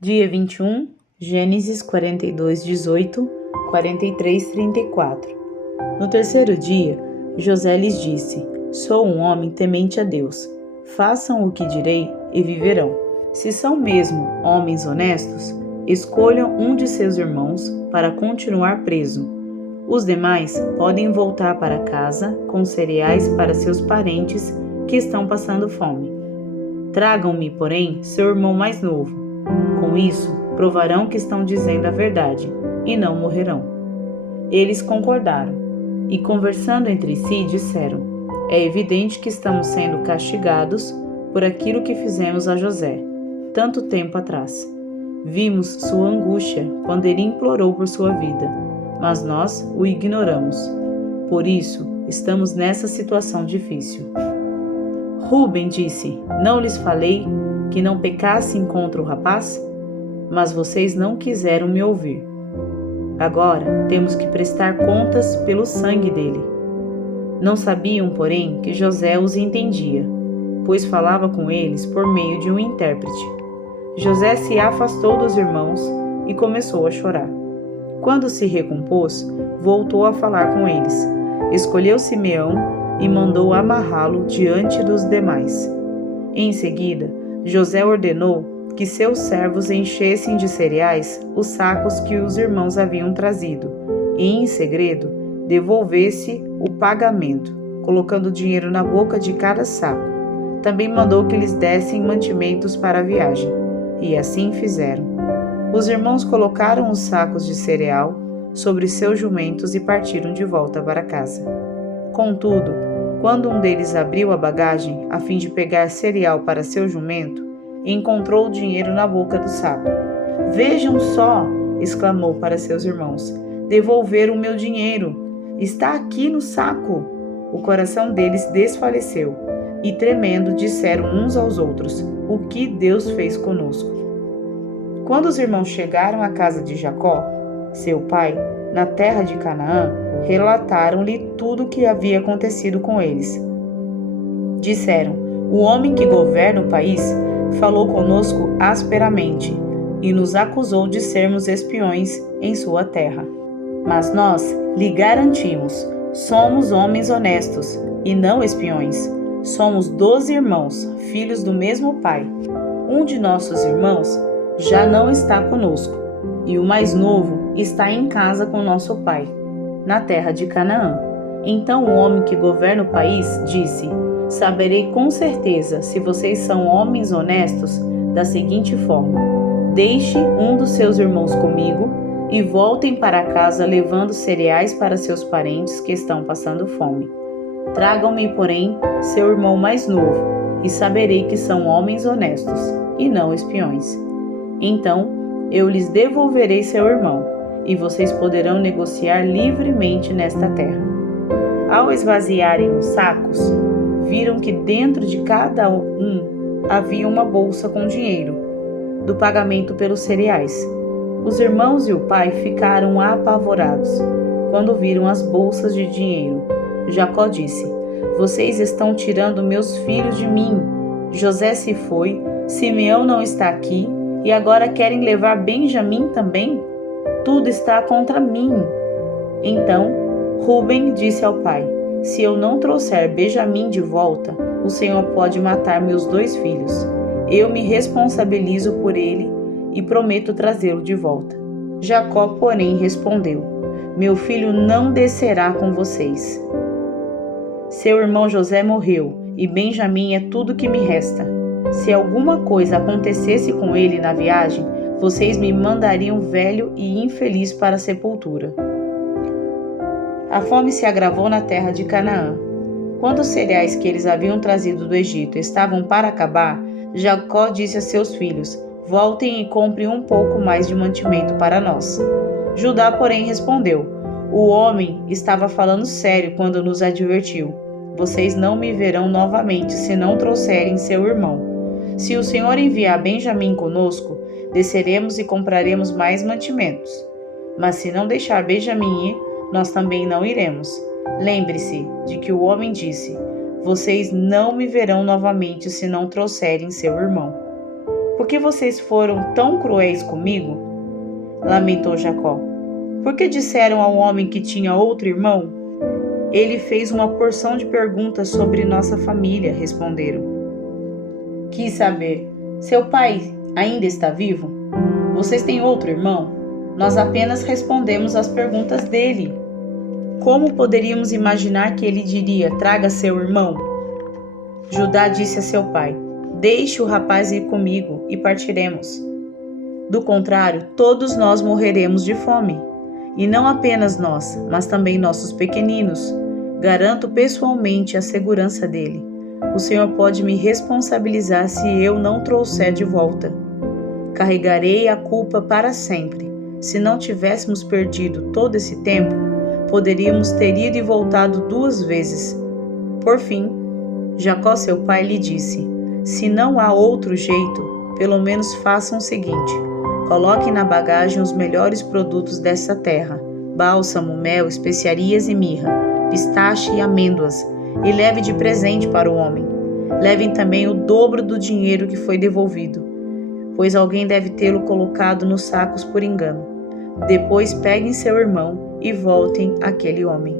Dia 21, Gênesis 42, 18, 43, 34. No terceiro dia, José lhes disse: Sou um homem temente a Deus. Façam o que direi e viverão. Se são mesmo homens honestos, escolham um de seus irmãos para continuar preso. Os demais podem voltar para casa com cereais para seus parentes que estão passando fome. Tragam-me, porém, seu irmão mais novo. Com isso, provarão que estão dizendo a verdade e não morrerão. Eles concordaram e, conversando entre si, disseram: É evidente que estamos sendo castigados por aquilo que fizemos a José, tanto tempo atrás. Vimos sua angústia quando ele implorou por sua vida, mas nós o ignoramos. Por isso, estamos nessa situação difícil. Rúben disse: Não lhes falei que não pecassem contra o rapaz? Mas vocês não quiseram me ouvir. Agora temos que prestar contas pelo sangue dele. Não sabiam, porém, que José os entendia, pois falava com eles por meio de um intérprete. José se afastou dos irmãos e começou a chorar. Quando se recompôs, voltou a falar com eles. Escolheu Simeão e mandou amarrá-lo diante dos demais. Em seguida, José ordenou que seus servos enchessem de cereais os sacos que os irmãos haviam trazido e, em segredo, devolvesse o pagamento, colocando dinheiro na boca de cada saco. Também mandou que lhes dessem mantimentos para a viagem, e assim fizeram. Os irmãos colocaram os sacos de cereal sobre seus jumentos e partiram de volta para casa. Contudo, quando um deles abriu a bagagem a fim de pegar cereal para seu jumento, encontrou o dinheiro na boca do saco. Vejam só, exclamou para seus irmãos, devolveram o meu dinheiro. Está aqui no saco. O coração deles desfaleceu e, tremendo, disseram uns aos outros: O que Deus fez conosco? Quando os irmãos chegaram à casa de Jacó, seu pai, na terra de Canaã, relataram-lhe tudo o que havia acontecido com eles. Disseram: O homem que governa o país falou conosco asperamente e nos acusou de sermos espiões em sua terra. Mas nós lhe garantimos: somos homens honestos e não espiões. Somos 12 irmãos, filhos do mesmo pai. Um de nossos irmãos já não está conosco, e o mais novo está em casa com nosso pai, na terra de Canaã. Então o homem que governa o país disse: Saberei com certeza se vocês são homens honestos da seguinte forma: deixe um dos seus irmãos comigo e voltem para casa levando cereais para seus parentes que estão passando fome. Tragam-me, porém, seu irmão mais novo, e saberei que são homens honestos e não espiões. Então eu lhes devolverei seu irmão, e vocês poderão negociar livremente nesta terra. Ao esvaziarem os sacos, viram que dentro de cada um havia uma bolsa com dinheiro, do pagamento pelos cereais. Os irmãos e o pai ficaram apavorados quando viram as bolsas de dinheiro. Jacó disse: Vocês estão tirando meus filhos de mim. José se foi, Simeão não está aqui, e agora querem levar Benjamim também? Tudo está contra mim. Então Rúben disse ao pai: Se eu não trouxer Benjamim de volta, o Senhor pode matar meus 2 filhos. Eu me responsabilizo por ele e prometo trazê-lo de volta. Jacó, porém, respondeu: Meu filho não descerá com vocês. Seu irmão José morreu, e Benjamim é tudo que me resta. Se alguma coisa acontecesse com ele na viagem, vocês me mandariam velho e infeliz para a sepultura. A fome se agravou na terra de Canaã. Quando os cereais que eles haviam trazido do Egito estavam para acabar, Jacó disse a seus filhos: Voltem e comprem um pouco mais de mantimento para nós. Judá, porém, respondeu: O homem estava falando sério quando nos advertiu: Vocês não me verão novamente se não trouxerem seu irmão. Se o Senhor enviar Benjamim conosco, desceremos e compraremos mais mantimentos. Mas se não deixar Benjamim ir, nós também não iremos. Lembre-se de que o homem disse: Vocês não me verão novamente se não trouxerem seu irmão. por que vocês foram tão cruéis comigo? Lamentou Jacó. Por que disseram ao homem que tinha outro irmão? Ele fez uma porção de perguntas sobre nossa família, responderam. Quis saber, seu pai ainda está vivo? Vocês têm outro irmão? Nós apenas respondemos às perguntas dele. Como poderíamos imaginar que ele diria, traga seu irmão? Judá disse a seu pai, deixe o rapaz ir comigo e partiremos. Do contrário, todos nós morreremos de fome. E não apenas nós, mas também nossos pequeninos. Garanto pessoalmente a segurança dele. O Senhor pode me responsabilizar se eu não trouxer de volta. Carregarei a culpa para sempre. Se não tivéssemos perdido todo esse tempo, poderíamos ter ido e voltado 2 vezes. Por fim, Jacó, seu pai, lhe disse, se não há outro jeito, pelo menos façam o seguinte, coloquem na bagagem os melhores produtos dessa terra, bálsamo, mel, especiarias e mirra, pistache e amêndoas, e leve de presente para o homem. Levem também o dobro do dinheiro que foi devolvido, pois alguém deve tê-lo colocado nos sacos por engano. Depois peguem seu irmão e voltem àquele homem.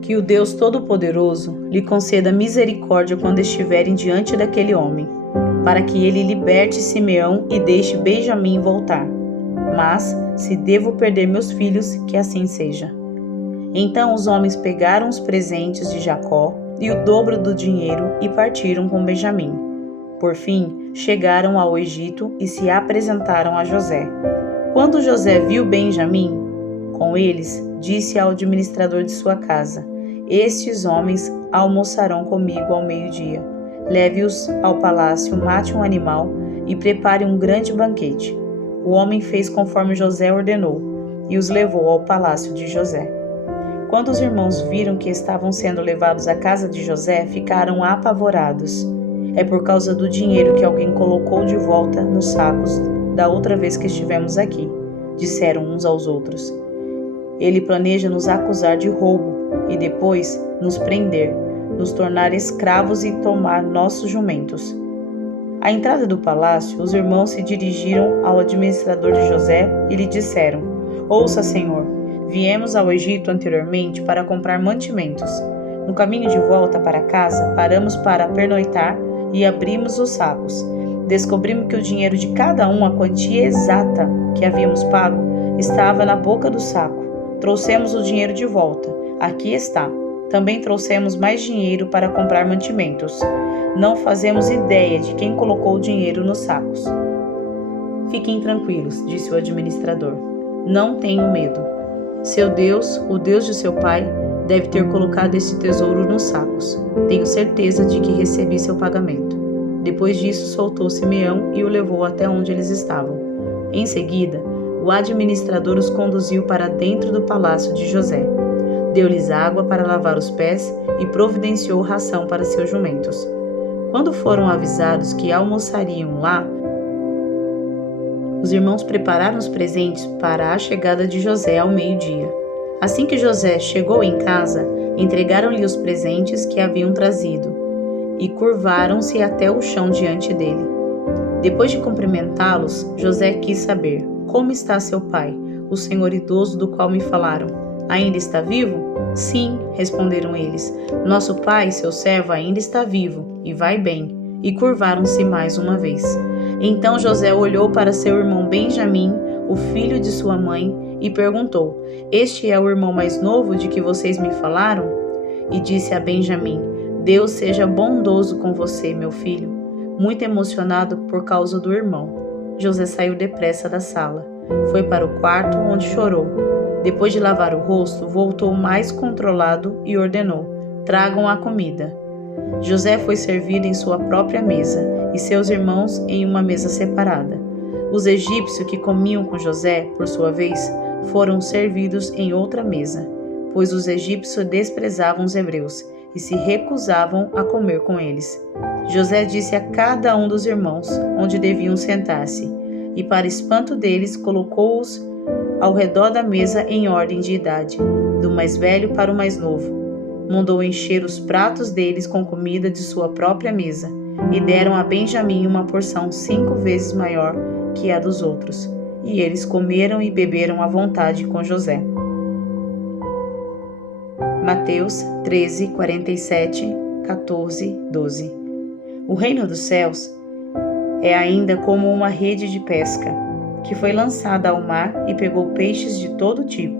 Que o Deus Todo-Poderoso lhe conceda misericórdia quando estiverem diante daquele homem, para que ele liberte Simeão e deixe Benjamim voltar. Mas, se devo perder meus filhos, que assim seja. Então os homens pegaram os presentes de Jacó e o dobro do dinheiro e partiram com Benjamim. Por fim, chegaram ao Egito e se apresentaram a José. Quando José viu Benjamim com eles, disse ao administrador de sua casa, estes homens almoçarão comigo ao meio-dia. Leve-os ao palácio, mate um animal e prepare um grande banquete. O homem fez conforme José ordenou e os levou ao palácio de José. Quando os irmãos viram que estavam sendo levados à casa de José, ficaram apavorados. É por causa do dinheiro que alguém colocou de volta nos sacos da outra vez que estivemos aqui, disseram uns aos outros. Ele planeja nos acusar de roubo e depois nos prender, nos tornar escravos e tomar nossos jumentos. À entrada do palácio, os irmãos se dirigiram ao administrador de José e lhe disseram, ouça, senhor, viemos ao Egito anteriormente para comprar mantimentos. No caminho de volta para casa, paramos para pernoitar e abrimos os sacos. Descobrimos que o dinheiro de cada um, a quantia exata que havíamos pago, estava na boca do saco. Trouxemos o dinheiro de volta. Aqui está. Também trouxemos mais dinheiro para comprar mantimentos. Não fazemos ideia de quem colocou o dinheiro nos sacos. Fiquem tranquilos, disse o administrador. Não tenham medo. Seu Deus, o Deus de seu pai, deve ter colocado esse tesouro nos sacos. Tenho certeza de que recebi seu pagamento. Depois disso, soltou Simeão e o levou até onde eles estavam. Em seguida, o administrador os conduziu para dentro do palácio de José. Deu-lhes água para lavar os pés e providenciou ração para seus jumentos. Quando foram avisados que almoçariam lá, os irmãos prepararam os presentes para a chegada de José ao meio-dia. Assim que José chegou em casa, entregaram-lhe os presentes que haviam trazido e curvaram-se até o chão diante dele. Depois de cumprimentá-los, José quis saber, como está seu pai, o senhor idoso do qual me falaram? Ainda está vivo? Sim, responderam eles. Nosso pai, seu servo, ainda está vivo e vai bem. E curvaram-se mais uma vez. Então José olhou para seu irmão Benjamim, o filho de sua mãe, e perguntou, este é o irmão mais novo de que vocês me falaram? E disse a Benjamim, Deus seja bondoso com você, meu filho. Muito emocionado por causa do irmão, José saiu depressa da sala. Foi para o quarto, onde chorou. Depois de lavar o rosto, voltou mais controlado e ordenou, tragam a comida. José foi servido em sua própria mesa e seus irmãos em uma mesa separada. Os egípcios que comiam com José, por sua vez, foram servidos em outra mesa, pois os egípcios desprezavam os hebreus e se recusavam a comer com eles. José disse a cada um dos irmãos onde deviam sentar-se, e para espanto deles colocou-os ao redor da mesa em ordem de idade, do mais velho para o mais novo. Mandou encher os pratos deles com comida de sua própria mesa, e deram a Benjamim uma porção 5 vezes maior que a dos outros. E eles comeram e beberam à vontade com José. Mateus 13, 47, 14, 12. O reino dos céus é ainda como uma rede de pesca, que foi lançada ao mar e pegou peixes de todo tipo.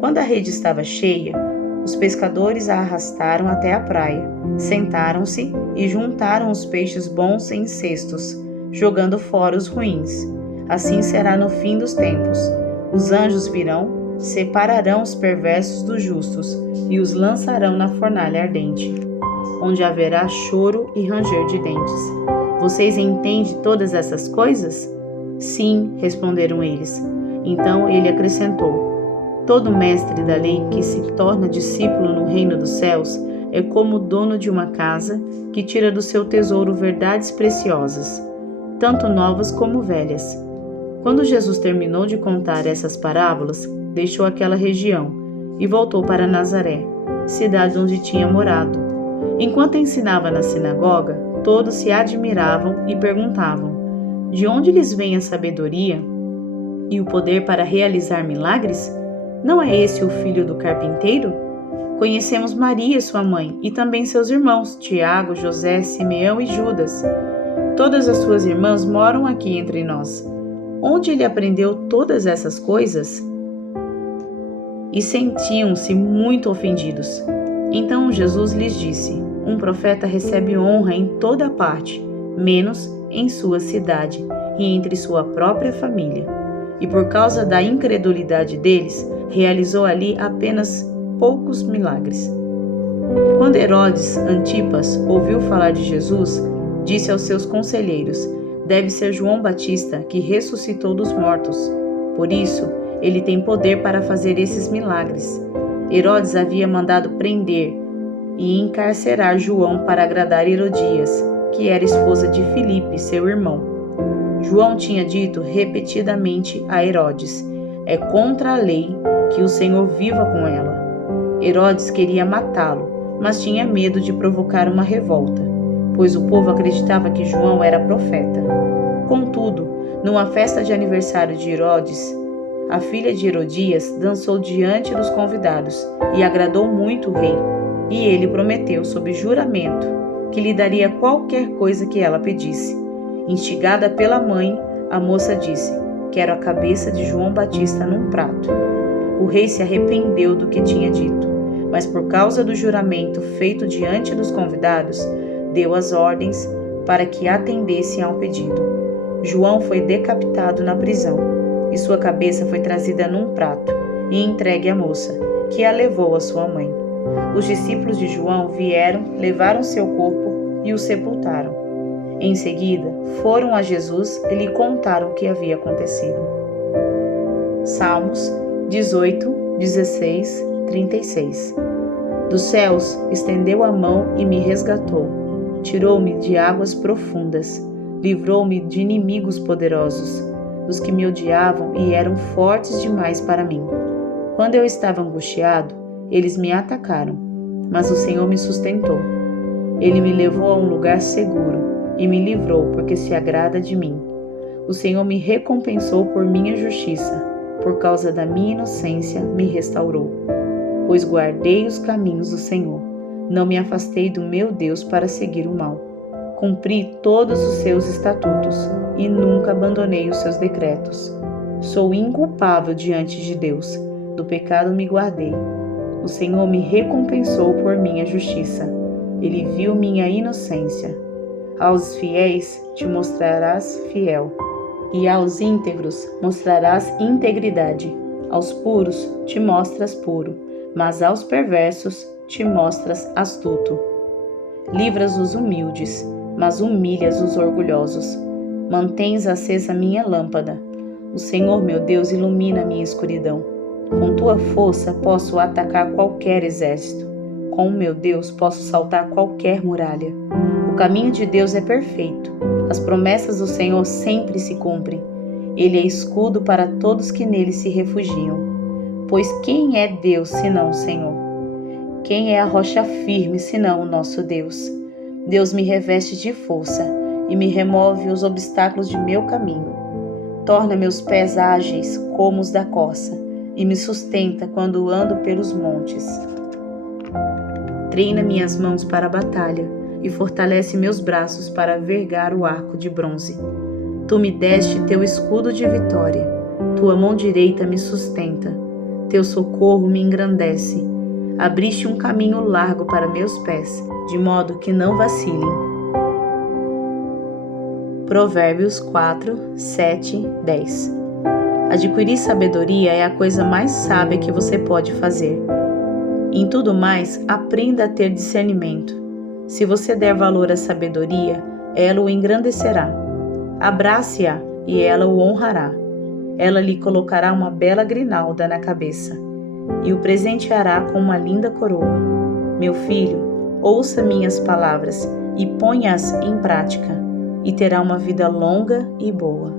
Quando a rede estava cheia, os pescadores a arrastaram até a praia, sentaram-se e juntaram os peixes bons em cestos, jogando fora os ruins. Assim será no fim dos tempos. Os anjos virão, separarão os perversos dos justos e os lançarão na fornalha ardente, onde haverá choro e ranger de dentes. Vocês entendem todas essas coisas? Sim, responderam eles. Então ele acrescentou: todo mestre da lei que se torna discípulo no reino dos céus é como o dono de uma casa que tira do seu tesouro verdades preciosas, tanto novas como velhas. Quando Jesus terminou de contar essas parábolas, deixou aquela região e voltou para Nazaré, cidade onde tinha morado. Enquanto ensinava na sinagoga, todos se admiravam e perguntavam: de onde lhes vem a sabedoria e o poder para realizar milagres? Não é esse o filho do carpinteiro? Conhecemos Maria, sua mãe, e também seus irmãos, Tiago, José, Simeão e Judas. Todas as suas irmãs moram aqui entre nós. Onde ele aprendeu todas essas coisas? E sentiam-se muito ofendidos. Então Jesus lhes disse: um profeta recebe honra em toda parte, menos em sua cidade e entre sua própria família. E por causa da incredulidade deles, realizou ali apenas poucos milagres. Quando Herodes Antipas ouviu falar de Jesus, disse aos seus conselheiros: deve ser João Batista que ressuscitou dos mortos. Por isso, ele tem poder para fazer esses milagres. Herodes havia mandado prender e encarcerar João para agradar Herodias, que era esposa de Filipe, seu irmão. João tinha dito repetidamente a Herodes: é contra a lei que o Senhor viva com ela. Herodes queria matá-lo, mas tinha medo de provocar uma revolta, pois o povo acreditava que João era profeta. Contudo, numa festa de aniversário de Herodes, a filha de Herodias dançou diante dos convidados e agradou muito o rei, e ele prometeu sob juramento que lhe daria qualquer coisa que ela pedisse. Instigada pela mãe, a moça disse: quero a cabeça de João Batista num prato. O rei se arrependeu do que tinha dito, mas por causa do juramento feito diante dos convidados, deu as ordens para que atendessem ao pedido. João foi decapitado na prisão, e sua cabeça foi trazida num prato e entregue à moça, que a levou à sua mãe. Os discípulos de João vieram, levaram seu corpo e o sepultaram. Em seguida, foram a Jesus e lhe contaram o que havia acontecido. Salmos 18, 16, 36. Dos céus estendeu a mão e me resgatou. Tirou-me de águas profundas. Livrou-me de inimigos poderosos, dos que me odiavam e eram fortes demais para mim. Quando eu estava angustiado, eles me atacaram, mas o Senhor me sustentou. Ele me levou a um lugar seguro e me livrou, porque se agrada de mim. O Senhor me recompensou por minha justiça, por causa da minha inocência me restaurou. Pois guardei os caminhos do Senhor, não me afastei do meu Deus para seguir o mal. Cumpri todos os seus estatutos e nunca abandonei os seus decretos. Sou inculpável diante de Deus, do pecado me guardei. O Senhor me recompensou por minha justiça. Ele viu minha inocência. Aos fiéis te mostrarás fiel, e aos íntegros mostrarás integridade. Aos puros te mostras puro, mas aos perversos te mostras astuto. Livras os humildes, mas humilhas os orgulhosos. Mantens acesa minha lâmpada. O Senhor meu Deus ilumina minha escuridão. Com tua força posso atacar qualquer exército. Com o meu Deus posso saltar qualquer muralha. O caminho de Deus é perfeito. As promessas do Senhor sempre se cumprem. Ele é escudo para todos que nele se refugiam. Pois quem é Deus senão o Senhor? Quem é a rocha firme senão o nosso Deus? Deus me reveste de força e me remove os obstáculos de meu caminho. Torna meus pés ágeis como os da corça e me sustenta quando ando pelos montes. Treina minhas mãos para a batalha e fortalece meus braços para vergar o arco de bronze. Tu me deste teu escudo de vitória, tua mão direita me sustenta, teu socorro me engrandece. Abriste um caminho largo para meus pés, de modo que não vacilem. Provérbios 4, 7, 10. Adquirir sabedoria é a coisa mais sábia que você pode fazer. Em tudo mais, aprenda a ter discernimento. Se você der valor à sabedoria, ela o engrandecerá. Abrace-a e ela o honrará. Ela lhe colocará uma bela grinalda na cabeça e o presenteará com uma linda coroa. Meu filho, ouça minhas palavras e ponha-as em prática, e terá uma vida longa e boa.